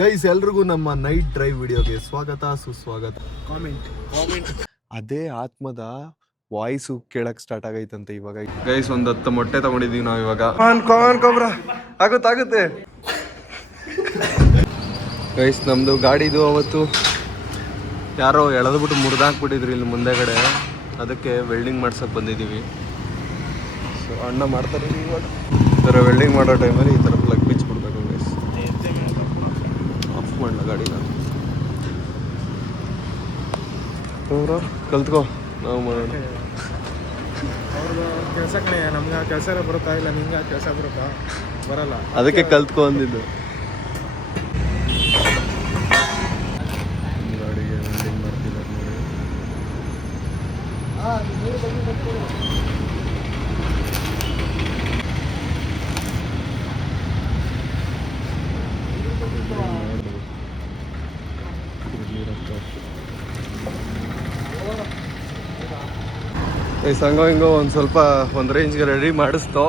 Guys ಎಲ್ರಿಗೂ ನಮ್ಮ night drive ವಿಡಿಯೋಗೆ ಸ್ವಾಗತ ಸುಸ್ವಾಗತ. ಕಾಮೆಂಟ್ ಅದೇ ಆತ್ಮದ ವಾಯ್ಸು ಕೇಳಕ್ ಸ್ಟಾರ್ಟ್ ಆಗೈತಂತೆ ಇವಾಗ. ಗೈಸ್ ಒಂದ್ 10 ಮೊಟ್ಟೆ ತಗೊಂಡಿದೀವಿ ನಾವು ಇವಾಗ. ಕೊಬ್ರ ಆಗುತ್ತೆ ಗೈಸ್. ನಮ್ದು ಗಾಡಿದು ಅವತ್ತು ಯಾರೋ ಎಳೆದ್ಬಿಟ್ಟು ಮುರಿದಾಕ್ಬಿಟ್ಟಿದ್ರು ಇಲ್ಲಿ ಮುಂದೆಗಡೆ, ಅದಕ್ಕೆ ವೆಲ್ಡಿಂಗ್ ಮಾಡ್ಸಕ್ ಬಂದಿದ್ದೀವಿ. ಸೊ ಅಣ್ಣ ಮಾಡ್ತಾರೆ ಇವಾಗ. ಈ ಥರ ವೆಲ್ಡಿಂಗ್ ಮಾಡೋ ಟೈಮಲ್ಲಿ ಈ ಥರ ಪ್ಲಗ್ ಬಿಚ್ಚಿಬಿಡ್ಬೇಕು ಗೈಸ್. ಆಫ್ ಮಾಡಲ ಗಾಡಿನ. ಅವರು ಕಲ್ತ್ಕೋ, ನಾವು ಮಾಡೋಣ. ಅವ್ರದ್ದು ಕೆಲಸ ಕಣೆ, ನಮ್ಗೆ ಆ ಕೆಲಸ ಬರುತ್ತಾ ಇಲ್ಲ, ನಿಂಗೆ ಆ ಕೆಲಸ ಬರುತ್ತಾ? ಬರಲ್ಲ, ಅದಕ್ಕೆ ಕಲ್ತ್ಕೊ ಅಂದಿದ್ದು. ಗಾಡಿಗೆ ವೆಲ್ಡಿಂಗ್ ಮಾಡ್ತಿದ್ದಾರೆ ನೋಡಿ. ಈ ಸಂಘ ಹಿಂಗೋ ಒಂದು ಸ್ವಲ್ಪ ಒಂದು ರೇಂಜ್ಗೆ ರೆಡಿ ಮಾಡಿಸ್ತೋ.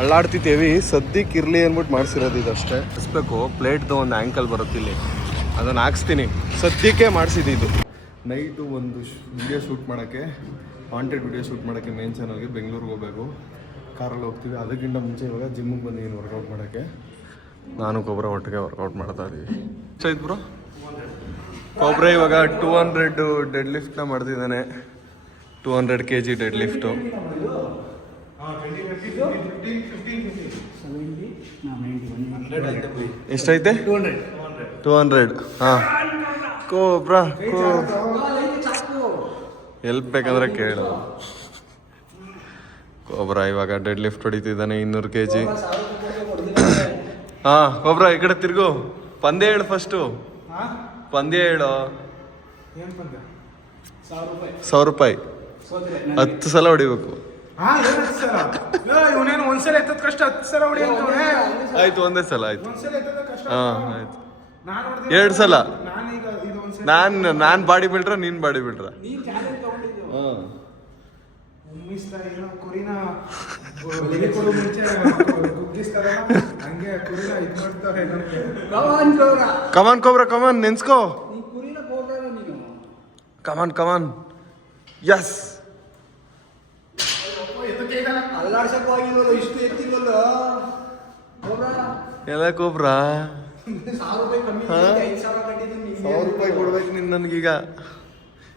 ಅಳ್ಳಾಡ್ತಿದ್ದೇವೆ ಸದ್ಯಕ್ಕೆ ಇರಲಿ ಅಂದ್ಬಿಟ್ಟು ಮಾಡಿಸಿರೋದು ಇದಷ್ಟೇ. ಹಾಕ್ಸ್ಬೇಕು ಪ್ಲೇಟ್ದು ಒಂದು ಆ್ಯಂಕಲ್ ಬರುತ್ತೆ ಇಲ್ಲಿ, ಅದನ್ನು ಹಾಕ್ಸ್ತೀನಿ. ಸದ್ಯಕ್ಕೆ ಮಾಡಿಸಿದ್ದು. ನೈಟು ಒಂದು ವಿಡಿಯೋ ಶೂಟ್ ಮಾಡೋಕ್ಕೆ, ವಾಂಟೆಡ್ ವಿಡಿಯೋ ಶೂಟ್ ಮಾಡೋಕ್ಕೆ ಮೇನ್ ಚಾನಲ್ಗೆ ಬೆಂಗಳೂರಿಗೆ ಹೋಗಬೇಕು. ಕಾರಲ್ಲಿ ಹೋಗ್ತೀವಿ. ಅದಕ್ಕಿಂತ ಮುಂಚೆ ಇವಾಗ ಜಿಮ್ಮಿಗೆ ಬಂದಿದ್ದೀನಿ ವರ್ಕೌಟ್ ಮಾಡೋಕ್ಕೆ. ನಾನು ಕೊಬ್ಬರ ಒಟ್ಟಿಗೆ ವರ್ಕೌಟ್ ಮಾಡ್ತಾ ಇದ್ದೀವಿ. ಎಷ್ಟಾಯ್ತು ಬ್ರೋ? ಕೊಬ್ಬರ ಇವಾಗ 200 ಡೆಡ್ ಲಿಫ್ಟ್ನ ಮಾಡ್ತಿದ್ದಾನೆ. 200 kg ಡೆಡ್ ಲಿಫ್ಟು. ಎಷ್ಟೈತೆ? 200. ಹಾಂ ಕೋಬ್ರಾ ಎಲ್ಪ್ ಬೇಕಂದ್ರೆ ಕೇಳು. ಕೋಬ್ರಾ ಇವಾಗ ಡೆಡ್ ಲಿಫ್ಟ್ ಹೊಡಿತಿದ್ದಾನೆ 200 kg. ಹಾಂ ಕೋಬ್ರಾ ಈ ಕಡೆ ತಿರ್ಗು. ಪಂದ್ಯ ಹೇಳು ಫಸ್ಟು. ಪಂದ್ಯ ಹೇಳು. 1,000 ರೂಪಾಯಿ 10 ಸಲ ಹೊಡಿಬೇಕು. ಆಯ್ತು, ಒಂದೇ ಸಲ ಆಯ್ತು. ಹಾಂ ಆಯ್ತು. 2 ಸಲ. ನಾನು ಬಾಡಿ ಬಿಲ್ಡ್ರ, ನೀನ್ ಬಾಡಿ ಬಿಲ್ಡ್ರ? ಹಾಂ ಕಮಾನ್ ಕೋಬ್ರಾ ಕಮಾನ್, ನೆನ್ಸ್ಕೋ. ಕಮಾನ್ ಯಸ್. ಎಲ್ಲ ಕೋಬ್ರಾ 1,000 ರೂಪಾಯಿ ಕೊಡ್ಬೇಕು ನೀನು ನನಗೀಗ.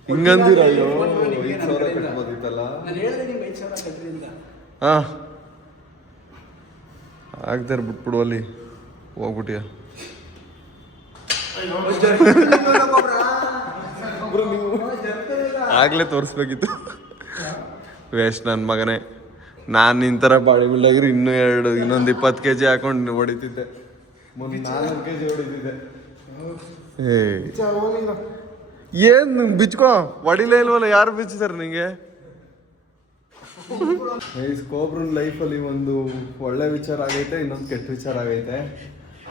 ಹಿಂಗಂದಿರ? ಅಯ್ಯೋ 5,000 ಕಟ್ಬೋದಿತ್ತಲ್ಲ. ಹಾಂ ಆಗ್ದಾರ ಬಿಟ್ಬಿಡು, ಅಲ್ಲಿ ಹೋಗ್ಬಿಟ್ಟಿಯ. ಆಗ್ಲೇ ತೋರಿಸ್ಬೇಕಿತ್ತು. ವೇಸ್ಟ್ ನನ್ನ ಮಗನೇ. ನಾನು ನಿನ್ನ ಥರ ಬಾಡಿ ಬಿಲ್ಡ್ ಆಗಿರಿ ಇನ್ನೊಂದು 20 kg ಹಾಕೊಂಡು ಹೊಡಿತಿದ್ದೆ. 4 kg ಹೊಡಿತಿದ್ದೆ. ಏನು ಬಿಚ್ಕೋ, ಹೊಡಿಲೇ ಇಲ್ವಲ್ಲ. ಯಾರು ಬಿಚ್ಚಿದಾರೆ ನಿಂಗೆ? ಕೋಬ್ರನ್ ಲೈಫಲ್ಲಿ ಒಂದು ಒಳ್ಳೆ ವಿಚಾರ ಆಗೈತೆ, ಇನ್ನೊಂದು ಕೆಟ್ಟ ವಿಚಾರ ಆಗೈತೆ.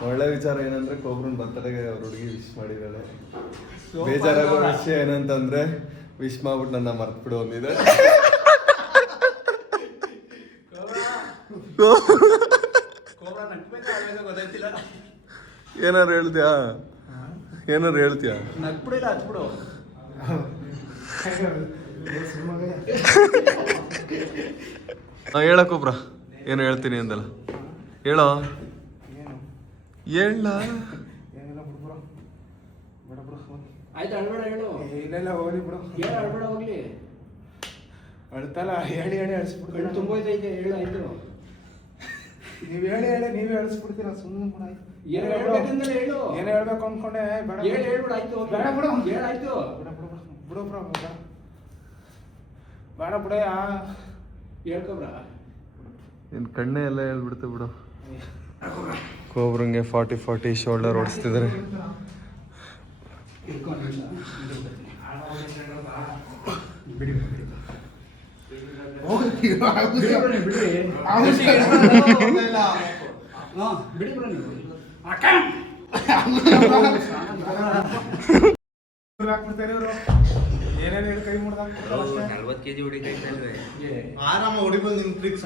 ಒಳ್ಳೆ ವಿಚಾರ ಏನಂದ್ರೆ ಕೋಬ್ರನ್ ಬರ್ತಡೆಗೆ ಅವ್ರ ಹುಡುಗಿ ವಿಶ್ ಮಾಡಿದ್ದಾಳೆ. ಬೇಜಾರಾಗೋ ವಿಷಯ ಏನಂತಂದ್ರೆ ವಿಶ್ ಮಾಡ್ಬಿಟ್ಟು ನನ್ನ ಮರ್ತ್ಬಿಡು ಅಂದಿದೆ. ಏನಾರು ಹೇಳ್ತೀಯಾ? ಹೇಳಕ್ಕೊಬ್ರ ಏನು ಹೇಳ್ತೀನಿ ಅಂದಲ್ಲ, ಹೇಳೋ. ಹೇಳ ಅಳ್ತಲ್ಲ, ಹೇಳಿ ಅಳಿಸ್ಬಿಡ್ತೀನಿ. ತುಂಬೋಯ್ತೈತೆ, ಹೇಳು. ಆಯ್ತು, ನೀವು ಹೇಳಿ ನೀವೇ ಅಳಿಸ್ಬಿಡ್ತೀರ. ಸುಮ್ಮನೆ ಕೂಡ ಏನು ಹೇಳ್ಬೇಕು ಅನ್ಕೊಂಡೆ. ಬೇಡ ಬಿಡಯ್ಯ, ಹೇಳ್ಕೊಬ್ರ. ನಿನ್ನ ಕಣ್ಣೆ ಎಲ್ಲ ಹೇಳ್ಬಿಡ್ತು ಬಿಡು. ಕೋಬ್ರಂಗೆ 40 ಶೋಲ್ಡರ್ ಓಡಿಸ್ತಿದ್ದಾರೆ. ಏನೇನು ಹೇಳಿ ಕೈ ಮುಡ್ದಾಗ 40 kg ಹೊಡಿತೈತೆ. ಆರಾಮ ಹೊಡಿಬೋದು. ನಿಮ್ ಟ್ರಿಕ್ಸ್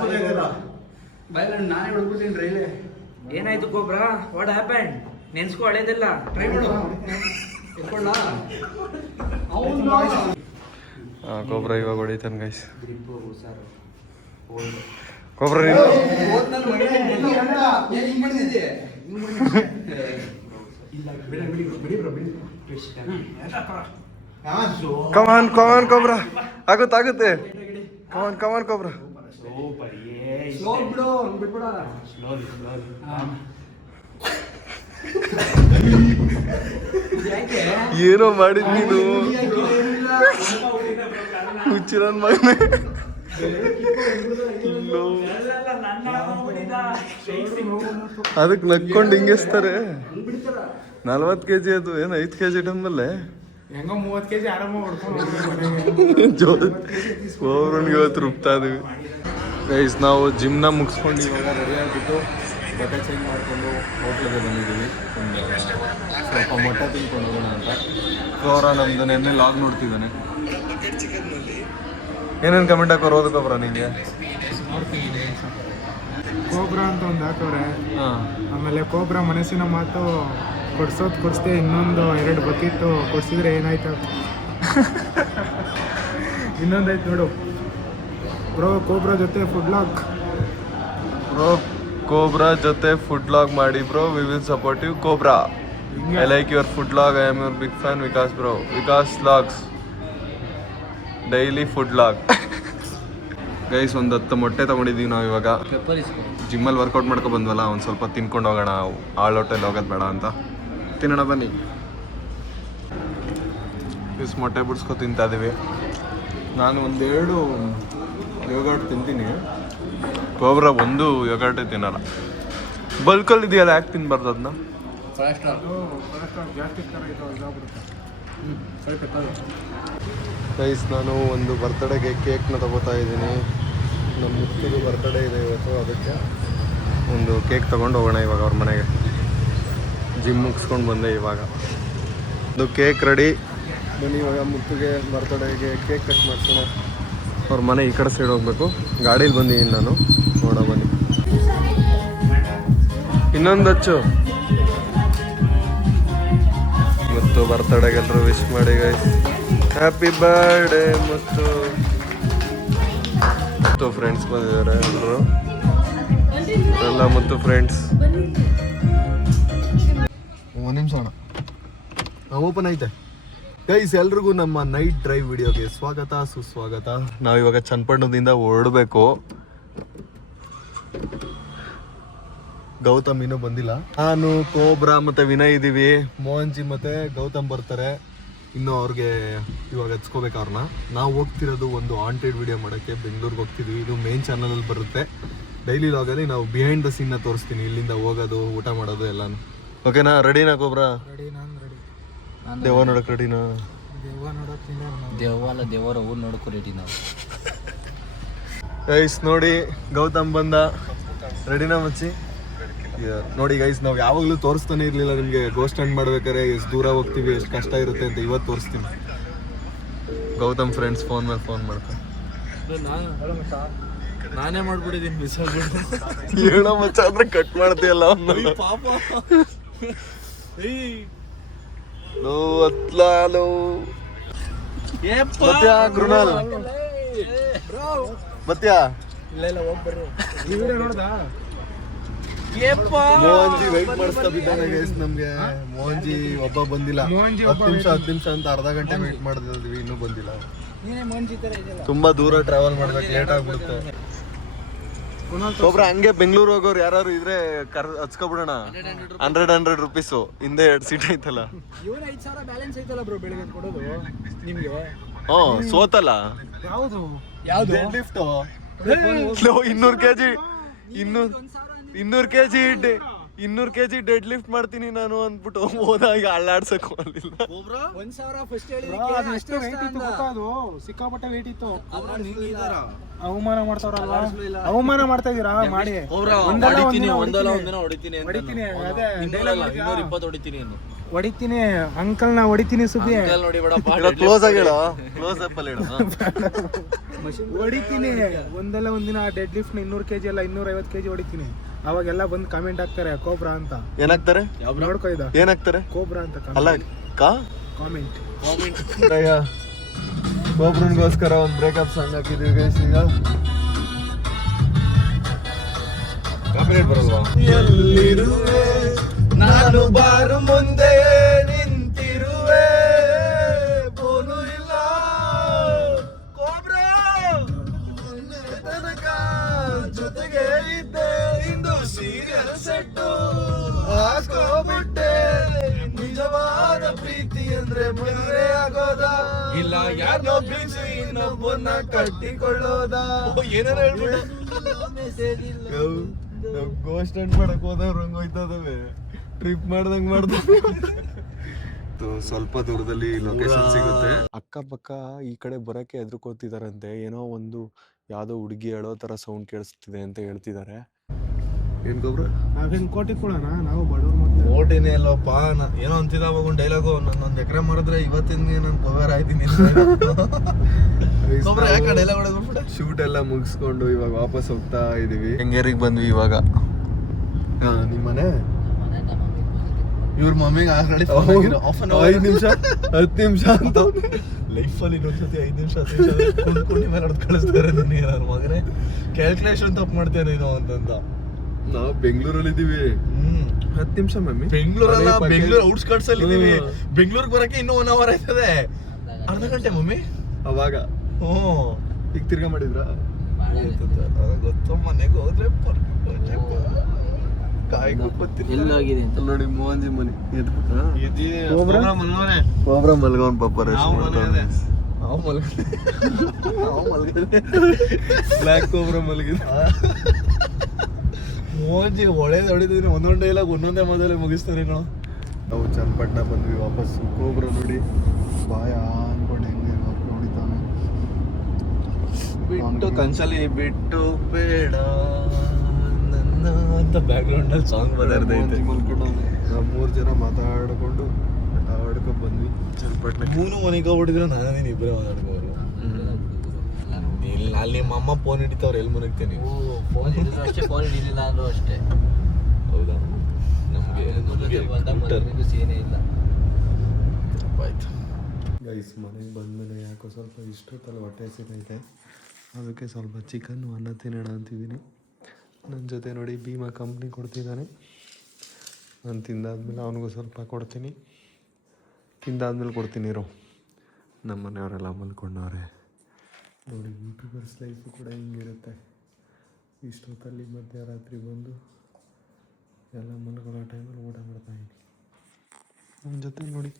ನಾನೇ ಹೊಡ್ಬಿಡ್ತೀನಿ ರೈಲೆ. ಏನಾಯ್ತು ಕೋಬ್ರಾ? What happened? ನೆನ್ಸ್ಕೊ ಹಳೇದೆಲ್ಲ ಟ್ರೈ ಮಾಡು. ಎತ್ಕೊಳ್ಳ ಕೊಬ್ರ ಇವಾಗ ಹೊಡಿತಾನೆ ಗೈಸ್. ಗ್ರಿಪ್ಪು ಹುಷಾರು. ಕೊಬ್ರ ಕಮಾನ್ ಕಮಾನ್ ಕೊಬ್ರ, ಆಗುತ್ತೆ ಕಮಾನ್ ಕಮಾನ್ ಕೊಬ್ರ. ಏನೋ ಮಾಡಿದ್ ನೀನು ಹುಚ್ಚಿರನ್ ಮಗನೇ. ಅದಕ್ಕೆ ನಕ್ಕೊಂಡು ಹಿಂಗೆಸ್ತಾರೆ. 40 kg ಅದು ಏನು 5 kg ಟಮ್ಮಲ್ಲೇ ಹೆಂಗೋ 30 kg ಆರಾಮಾಗಿ ಹೊಡ್ಕೊಂಡು ಒಬ್ರನ್ಗೆ ಇವತ್ತು ರುಬ್ತಾ ಇದೀವಿ ಗೈಸ್. ನಾವು ಜಿಮ್ನ ಮುಗಿಸ್ಕೊಂಡು ಇವಾಗ ರೆಡಿ ಆಗಿಬಿಟ್ಟು ಬಟ್ಟೆ ಚೇಂಜ್ ಮಾಡಿಕೊಂಡು ಹೋಟ್ಲಿಗೆ ಬಂದಿದ್ದೀವಿ. ಒಂದು ಸ್ವಲ್ಪ ಮೊಟ್ಟೆ ತಿನ್ಕೊಂಡು ಹೋಗೋಣ ಅಂತ. ಗೌರ ನಮ್ದು ನೆನ್ನೆ ಲಾಗ್ ನೋಡ್ತಿದ್ದಾನೆ. ಏನೇನು ಕಮೆಂಟ್ ಹಾಕೋರು ಓದಕ್ಕೊಬ್ರ ನಿಂಗೆ? ಕೋಬ್ರಾ ಅಂತ ಒಂದು ಹಾಕವ್ರೆ. ಹಾಂ, ಆಮೇಲೆ ಕೋಬ್ರಾ ಮನಸ್ಸಿನ ಮಾತು ಕೊಡಿಸ್ದೆ ಇನ್ನೊಂದು 2 ಬಕೆಟ್ ಕೊಡ್ಸಿದ್ರೆ ಏನಾಯ್ತು. ಇನ್ನೊಂದಾಯ್ತು ನೋಡು ಬ್ರೋ, ಕೋಬ್ರಾ ಜೊತೆ ಫುಡ್ ಲಾಗ್. ಬ್ರೋ ಕೋಬ್ರಾ ಜೊತೆ ಫುಡ್ ಲಾಗ್ ಮಾಡಿ bro, we will support you cobra. I like your food log, I am your big fan Vikas bro. Vikas logs daily food log. Guys ಒಂದು 10 ಮೊಟ್ಟೆ ತೊಗೊಂಡಿದ್ದೀವಿ ನಾವು ಇವಾಗ. ಜಿಮ್ಮಲ್ಲಿ ವರ್ಕೌಟ್ ಮಾಡ್ಕೊ ಬಂದ್ವಲ್ಲ, ಒಂದು ಸ್ವಲ್ಪ ತಿನ್ಕೊಂಡು ಹೋಗೋಣ, ಆಳ್ ಹೊಟ್ಟೆಲ್ಲಿ ಹೋಗೋದು ಬೇಡ ಅಂತ. ತಿನ್ನೋಣ ಬನ್ನಿ. ಇಷ್ಟು ಮೊಟ್ಟೆ ಬಿಡ್ಸ್ಕೊ ತಿಂತಾ ಇದ್ದೀವಿ. ನಾನು 1-2 ಯೋಗರ್ಟ್ ತಿಂತೀನಿ. ಕೋಬ್ರ 1 ಯೋಗರ್ಟೇ ತಿನ್ನಲ್ಲ. ಬಲ್ಕಲ್ಲಿ ಇದೆಯಲ್ಲ, ಯಾಕೆ ತಿನ್ಬಾರ್ದು ಅದನ್ನ? ಗೈಸ್ ನಾನು ಒಂದು ಬರ್ತ್ಡೇಗೆ ಕೇಕ್ನ ತಗೋತಾ ಇದ್ದೀನಿ. ನಮ್ಮ ಮುಖ್ಯದು ಬರ್ತ್ಡೇ ಇದೆ ಇವತ್ತು, ಅದಕ್ಕೆ ಒಂದು ಕೇಕ್ ತೊಗೊಂಡು ಹೋಗೋಣ ಇವಾಗ ಅವ್ರ ಮನೆಗೆ. ಜಿಮ್ ಮುಗಿಸ್ಕೊಂಡು ಬಂದೆ ಇವಾಗ. ಒಂದು ಕೇಕ್ ರೆಡಿ. ಬನ್ನಿ ಇವಾಗ ಮುತ್ತಿಗೆ ಬರ್ತ್ಡೇಗೆ ಕೇಕ್ ಕಟ್ ಮಾಡಿಸೋಣ. ಅವ್ರ ಮನೆ ಈ ಕಡೆ ಸೈಡ್ ಹೋಗ್ಬೇಕು. ಗಾಡೀಲಿ ಬಂದಿದ್ದೀನಿ ನಾನು, ನೋಡ ಬನ್ನಿ. ಇನ್ನೊಂದು ಹಚ್ಚು. ಮತ್ತು ಬರ್ತ್ಡೇಗೆ ಎಲ್ಲರೂ ವಿಶ್ ಮಾಡಿ ಗೈಸ್. Happy birthday. ಮತ್ತು ಫ್ರೆಂಡ್ಸ್ ಬಂದಿದ್ದಾರೆ ಎಲ್ಲರೂ ಎಲ್ಲ. ಮತ್ತು ಫ್ರೆಂಡ್ಸ್ ಒಂದು ನಿಮಿಷ ಅಣ್ಣ, ಓಪನ್ ಐತೆ ಗೈಸ್. ಎಲ್ರಿಗೂ ನಮ್ಮ ನೈಟ್ ಡ್ರೈವ್ ವಿಡಿಯೋಗೆ ಸ್ವಾಗತ ಸುಸ್ವಾಗತ. ನಾವಿವಾಗ ಚನ್ನಪಟ್ಟಣದಿಂದ ಹೊರಡಬೇಕು. ಗೌತಮ್ ಇನ್ನೂ ಬಂದಿಲ್ಲ. ನಾನು, ಕೋಬ್ರಾ ಮತ್ತು ವಿನಯ್ ಇದ್ದೀವಿ. ಮೋಹನ್ಜಿ ಮತ್ತು ಗೌತಮ್ ಬರ್ತಾರೆ. ಇನ್ನು ಅವ್ರಿಗೆ ಇವಾಗ ಹಚ್ಕೋಬೇಕು ಅವ್ರನ್ನ. ನಾವು ಹೋಗ್ತಿರೋದು ಒಂದು ಹಾಂಟೆಡ್ ವಿಡಿಯೋ ಮಾಡೋಕ್ಕೆ ಬೆಂಗಳೂರಿಗೆ ಹೋಗ್ತಿದ್ವಿ. ಇದು ಮೇನ್ ಚಾನಲಲ್ಲಿ ಬರುತ್ತೆ. ಡೈಲಿ ಲಾಗಲ್ಲಿ ನಾವು ಬಿಹೈಂಡ್ ದ ಸೀನ್ನ ತೋರಿಸ್ತೀನಿ, ಇಲ್ಲಿಂದ ಹೋಗೋದು, ಊಟ ಮಾಡೋದು ಎಲ್ಲಾನು. ಓಕೆನಾ? ರೆಡಿನಾ ಕೋಬ್ರಾ? ದೆವ್ವ ನೋಡಕ್ಕೆ ರೆಡಿನಾ? ದೇವರ ಊರು ನೋಡಕ್ಕೂ ರೆಡಿ ನಾವು. ಗೈಸ್ ನೋಡಿ, ಗೌತಮ್ ಬಂದ. ರೆಡಿನಾ ಮಚ್ಚಿ? ನೋಡಿ ಗೈಸ್, ನಾವು ಯಾವಾಗಲೂ ತೋರಿಸ್ತಾನೆ ಇರಲಿಲ್ಲ ನಿಮಗೆ ಗೋಸ್ಟ್ ಹಂಟ್ ಮಾಡ್ಬೇಕಾದ್ರೆ ಎಷ್ಟು ದೂರ ಹೋಗ್ತೀವಿ, ಎಷ್ಟು ಕಷ್ಟ ಇರುತ್ತೆ ಅಂತ ಇವತ್ತು ತೋರಿಸ್ತೀನಿ. ಗೌತಮ್ ಫ್ರೆಂಡ್ಸ್ ಫೋನ್ ಮೇಲೆ ಫೋನ್ ಮಾಡ್ತಾರೆ. ನಾನೇ ಮಾಡ್ಬಿಟ್ಟಿದ್ದೀನಿ, ಮಿಸ್ ಆಗ್ಬಿಟ್ಟು. ಹೇಳೋ ಮಚ್ಚ ಅಂದ್ರೆ ಕಟ್ ಮಾಡ್ತೀಯಲ್ಲ ಅವ್ನು. ಪಾಪ ಕೃಣಾಲ್ ಬತ್ಯಾ? ಮೋಹನ್ಜಿ ವೆಯ್ಟ್ ಮಾಡಿಸ್ತಾ ಬಿದ್ದಾನೆ ಗೈಸ್ ನಮ್ಗೆ. ಮೋಹನ್ಜಿ ಒಬ್ಬ ಬಂದಿಲ್ಲ. 10 ನಿಮಿಷ ಅಂತ ಅರ್ಧ ಗಂಟೆ ವೆಯ್ಟ್ ಮಾಡಿದ್ವಿ, ಇನ್ನೂ ಬಂದಿಲ್ಲ. ತುಂಬಾ ದೂರ ಟ್ರಾವೆಲ್ ಮಾಡ್ಬೇಕು, ಲೇಟ್ ಆಗ್ಬಿಡುತ್ತೆ. ಒಬ್ರು ಹಂಗೆ ಬೆಂಗಳೂರು ಹೋಗೋರು ಯಾರು ಇದ್ರೆ ಹಚ್ಕೊಬಿಡೋಣ. 100 ರೂಪೀಸು. ಹಿಂದೆ 2 ಸೀಟ್ ಐತಲ್ಲ. ಸೋತಲ್ಲ. 200 kg ಡೆಡ್ ಲಿಫ್ಟ್ ಮಾಡ್ತೀನಿ ನಾನು ಅಂದ್ಬಿಟ್ಟು ಹೋದಾಗ ಅಳ್ಳಾಡ್ಸಕ್ ಹೋಗ್ಲಿಲ್ಲ. ಸಿಕ್ಕಾಪಟ್ಟೆ ವೇಟ್ ಇತ್ತು. ಅವಮಾನ ಮಾಡ್ತಾರಲ್ಲ, ಅವಮಾನ ಮಾಡ್ತಾ ಇದೀರಾ ಮಾಡಿ. ಹೊಡಿತೀನಿ ಅಂಕಲ್, ನಾ ಹೊಡಿತೀನಿ ಸುದ್ದಿ. ಕ್ಲೋಸ್ ಆಗಿ ಹೇಳೋ, ಕ್ಲೋಸ್ ಅಪ್ ಅಲ್ಲಿ ಹೇಳು. ಹೊಡಿತೀನಿ ಒಂದಲ್ಲ ಒಂದಿನ ಡೆಡ್ ಲಿಫ್ಟ್ 200 kg ಅಲ್ಲ 250 kg ಹೊಡಿತೀನಿ. ಅವಾಗೆಲ್ಲ ಬಂದು ಕಾಮೆಂಟ್ ಹಾಕ್ತಾರೆ ಕೋಬ್ರಾ ಅಂತ. ಏನಾಗ್ತಾರೆ? ನೋಡ್ಕೊ ಇದು ಏನಾಗ್ತಾರೆ? ಕೋಬ್ರಾ ಅಂತ ಅಲ್ಲ ಕಾಮೆಂಟ್. ಒಬ್ರನ್ಗೋಸ್ಕರ ಒಂದು ಬ್ರೇಕಪ್ ಸಾಂಗ್ ಹಾಕಿದೀವಿ ಗೈಸ್. ಈಗ ಕಾಪಿರೇಟ್ ಬರಲ್ವಾ? ಎಲ್ಲಿರುವೆ ನಾನು ಬಾರು ಮುಂದೆ ನಿಂತಿರುವೆ ಬೋಲು ಇಲ್ಲ ಕೋಬ್ರಾ ತನಕ ಜೊತೆಗೆ ಇದ್ದೆ ಇಂದು ಸೀರಿಯಲ್ ಸೆಟ್ಟು ಹಾಕೋಬಿಟ್ಟೆ ನಿಜವಾದ ಪ್ರೀತಿ ಅಂದ್ರೆ ಮದುವೆ ಆಗೋದ ಇಲ್ಲ ಯಾರನ್ನೋ ಪ್ರೀತಿ ಇನ್ನೊಬ್ಬನ್ನ ಕಟ್ಟಿಕೊಳ್ಳೋದ ಏನಾರ ಹೇಳ್ಬಿಟ್ಟು ಗೋಸ್ಟ್ ಅಂಡ್ ಮಾಡಕ್ ಹೋದವ್ರು ಹಂಗೋಯ್ತದವೆ ಟ್ರಿಪ್ ಮಾಡ್ದಂಗ್ ಮಾಡ್ದಂಗೆ ಸ್ವಲ್ಪ ದೂರದಲ್ಲಿ ಲೊಕೇಶನ್ ಸಿಗುತ್ತೆ. ಅಕ್ಕಪಕ್ಕ ಈ ಕಡೆ ಬರಕ್ಕೆ ಹೆದರ್ಕೋತಿದಾರಂತೆ. ಏನೋ ಒಂದು ಯಾವ್ದೋ ಹುಡುಗಿ ಹೇಳೋ ತರ ಸೌಂಡ್ ಕೇಳಿಸ್ತಿದೆ ಅಂತ ಹೇಳ್ತಿದ್ದಾರೆ. ಏನ್ ಗೊಬ್ರ ನಾವೇನ್ ಕೋಟಿ ಕೊಡೋಣ, ನಾವು ಬಡವ್ರ ಮಕ್ಕಳು. ಓಟಿನೇ ಅಲ್ಲಪ್ಪ ಏನೋ ಅಂತಿದ ಅವಾಗ ಒಂದು ಡೈಲಾಗು, ನನ್ನೊಂದು ಎಕರೆ ಮಾಡಿದ್ರೆ ಇವತ್ತಿನ ನಾನು ಕವರ್ ಆಯ್ತೀನಿ. ಶೂಟ್ ಎಲ್ಲ ಮುಗಿಸ್ಕೊಂಡು ಇವಾಗ ವಾಪಸ್ ಹೋಗ್ತಾ ಇದೀವಿ. ಕೆಂಗೇರಿಗೆ ಬಂದ್ವಿ ಇವಾಗ. ನಿಮ್ಮ ಮನೆ ಇವ್ರ ಮಮ್ಮಿಗೆ ಆಲ್ರೆಡಿ 5 ನಿಮಿಷ 10 ನಿಮಿಷ ಅಂತ ಲೈಫಲ್ಲಿ ಇನ್ನೊಂದ್ಸತಿ 5 ನಿಮಿಷ 10 ನಿಮಿಷ ಕುಂಡಿ ಮೇಲೆ ಹೊಡೆದು ಕಳಿಸ್ತಾರೆ. ನಿನಗೆ ನನ್ನ ಮಗನೇ ಕ್ಯಾಲ್ಕುಲೇಷನ್ ತಪ್ಪು ಮಾಡ್ತೇನೆ ನೀನು ಅಂತಂದ. ನಾವು ಬೆಂಗಳೂರಲ್ಲಿ ಇದೀವಿ. 10 ನಿಮಿಷ ಮಮ್ಮಿ. ಬೆಂಗಳೂರಲ್ಲ, ಬೆಂಗಳೂರು ಔಟ್ಸ್ಕರ್ಟ್ಸ್ ಅಲ್ಲಿ ಇದೀವಿ. ಬೆಂಗಳೂರಿಗೆ ಬರಕ್ಕೆ ಇನ್ನೂ 1 ಅವರ್ ಆಯ್ತದೆ. ಅರ್ಧ ಗಂಟೆ ಮಮ್ಮಿ ಅವಾಗ. ಈಗ ತಿರ್ಗಾ ಮಾಡಿದ್ರ ಗೊತ್ತು. ಮನೆಗೆ ಹೋದ್ರೆ ಎಲ್ಲೋಗಿದೆ ಅಂತ ನೋಡಿ ಮೋಹನ್ಜಿ ಮನೆ ಕೋಬ್ರಾ ಮಲ್ಗೋನ್ ಪಾಪ ಬ್ಲ್ಯಾಕ್ ಕೋಬ್ರಾ ಮಲಗಿದೆ. ಮೋಹನ್ಜಿ ಒಳ್ಳೇದು ಹೊಡಿತಿದ್ರೆ ಒಂದೊಂದು ಡೈಲಾಗ್ ಒಂದೊಂದೇ ಮೊದಲೇ ಮುಗಿಸ್ತಾರೆ ಕಣೋ. ನಾವು ಚನ್ನಪಟ್ಟಣ ಬಂದ್ವಿ ವಾಪಸ್ಸು. ಕೋಬ್ರಾ ನೋಡಿ ಬಾಯ ಅನ್ಕೊಂಡು ಹೆಂಗೆ ಹೊಡಿತಾನೆ. ಬಿಟ್ಟು ಕನ್ಸಲ್ಲಿ ಬಿಟ್ಟು ಬೇಡ ನನ್ನ ಅಂತ ಬ್ಯಾಕ್ಗ್ರೌಂಡ್ ಅಲ್ಲಿ ಸಾಂಗ್ ಬದರ್ದೈತೆ. ನಾವು 3 ಜನ ಮಾತಾಡ್ಕೊಂಡು ಬಂದ್ವಿ ಚನ್ನಪಟ್ಟಣ. ಮೂನು ಮನೆಗೆ ಹೊಡಿದ್ರೆ ನಾನೇನು ಇಬ್ಬರೇ ಮಾತಾಡ್ಕೋರು. ಇಲ್ಲ ಅಲ್ಲಿ ನಿಮ್ಮ ಅಮ್ಮ ಫೋನ್ ಹಿಡಿತವ್ರು ಎಲ್ಲಿ ಮನಗ್ತೇನೆ. ಫೋನ್ ಹಿಡಿದ್ರು ಅಷ್ಟೇ, ಫೋನ್ ಹಿಡಿಲಿಲ್ಲ ಅಂದ್ರೂ ಅಷ್ಟೇ. ಹೌದಾ? ನಮಗೆ ಸೀನೇ ಇಲ್ಲ. ಆಯ್ತು ಗೈಸ್, ಮನೆಗೆ ಬಂದಮೇಲೆ ಯಾಕೋ ಸ್ವಲ್ಪ ಇಷ್ಟೊತ್ತಲ್ಲಿ ಹೊಟ್ಟೆ ಹಸಿತೈತೆ. ಅದಕ್ಕೆ ಸ್ವಲ್ಪ ಚಿಕನ್ ಅನ್ನ ತಿನ್ನೋಣ ಅಂತಿದ್ದೀನಿ. ನನ್ನ ಜೊತೆ ನೋಡಿ ಭೀಮಾ ಕಂಪ್ನಿ ಕೊಡ್ತಿದ್ದಾನೆ. ನಾನು ತಿಂದಾದ್ಮೇಲೆ ಅವನಿಗೂ ಸ್ವಲ್ಪ ಕೊಡ್ತೀನಿ. ತಿಂದಾದ್ಮೇಲೆ ಕೊಡ್ತೀನಿ ಇರೋ. ನಮ್ಮ ಮನೆಯವರೆಲ್ಲ ಮಲ್ಕೊಂಡವ್ರೆ ನೋಡಿ. ಯೂಟ್ಯೂಬರ್ಸ್ ಲೈಫು ಕೂಡ ಹಿಂಗಿರುತ್ತೆ. ಇಷ್ಟೊತ್ತಲ್ಲಿ ಮಧ್ಯರಾತ್ರಿ ಬಂದು ಎಲ್ಲ ಮಲ್ಕೊಳ್ಳೋ ಟೈಮಲ್ಲಿ ಊಟ ಮಾಡ್ತಾಯಿದ್ದೀನಿ. ನನ್ನ ಜೊತೆ ನೋಡಿ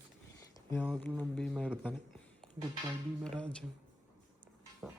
ಯಾವಾಗಲೂ ನಮ್ಮ ಭೀಮಾ ಇರ್ತಾನೆ. Goodbye Bhimaraju.